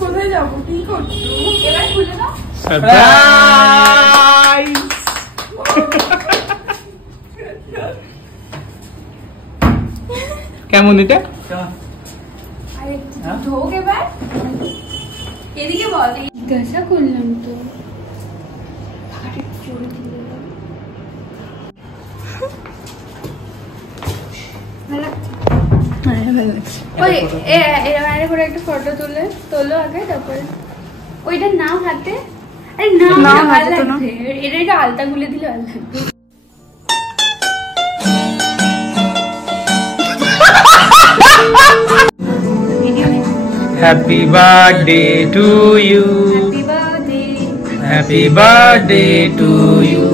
কোথায় যাবো? কি করছো? এবার খুলে দাও। সারপ্রাইজ! কেমন এটা? আরে ঢোক এবার। এদিকে বল। গাছা করলাম তো। আরে চোরে দিলে। এর করে একটা ফটো তোলো আগে, তারপরে ওইটা নাও হাতে। আরে নাও ভালো লাগছে, এটা আলতা গুলে দিলে ভালো লাগবে। Happy birthday to you. Happy birthday to you.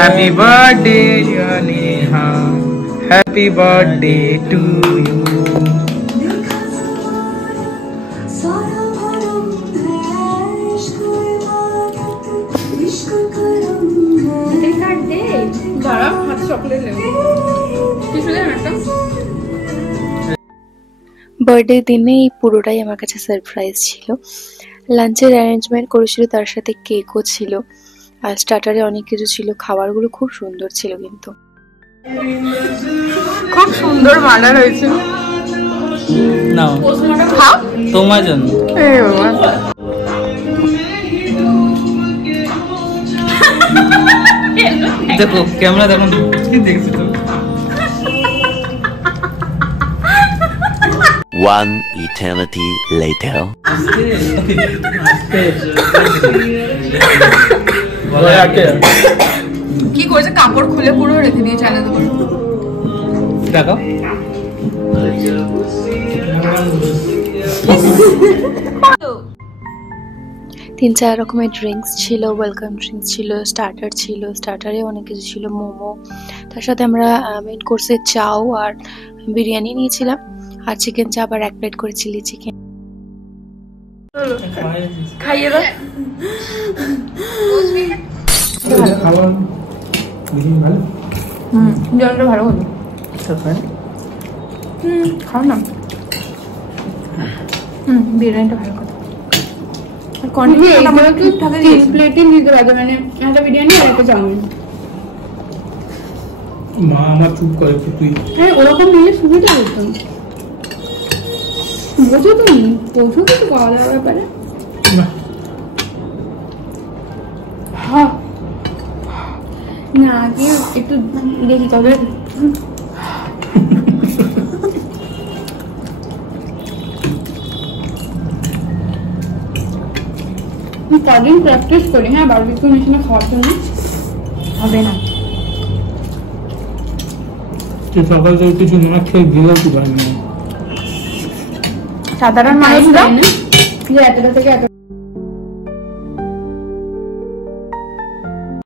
Happy birthday dear Neha. Happy birthday to you. Birthday দিনে এই পুরোটাই আমার কাছে সারপ্রাইজ ছিল। লাঞ্চের অ্যারেঞ্জমেন্ট করেছিল, তার সাথে কেকও ছিল, আর স্টার্টারে অনেক কিছু ছিল। খাবারগুলো খুব সুন্দর ছিল, কিন্তু খুব সুন্দর মার্ডার হয়েছে। নাও খাও তোমার জন্য। দেখো ক্যামেরা দেখো, কি দেখছো তো? One eternity later. কি করেছে, কাপড় খুলে পুরো রেখে দিয়েছে আলাদা করে। দেখো তিন চার রকমের ড্রিঙ্কস ছিল, ওয়েলকাম ড্রিঙ্কস ছিল, স্টার্টার ছিল, স্টার্টারে অনেক কিছু ছিল, মোমো, তার সাথে আমরা মেইন কোর্সে চাও আর বিরিয়ানি নিয়েছিলাম, আর চিকেন চাপ আর এক প্লেট করে চিলি চিকেন। খাইয়ে দাও। জলটা ভালো হলো। খাও না। বিরিয়ানিটা ভালো কথা। মা আমার চুপ করে তুই ওরকম নিলে সুবিধা হতো। বোঝো তুমি, বোঝো কিছু খাওয়া দাওয়ার ব্যাপারে। না আগে একটু দেখি তবে কদিন প্র্যাকটিস করি। হ্যাঁ, বারবিকিউ মেশিনে খাওয়ার জন্য হবে না। সকাল থেকে কিছু না খেয়ে বেরোতে পারবি না। সাধারণ মানুষ যে এতটা থেকে এত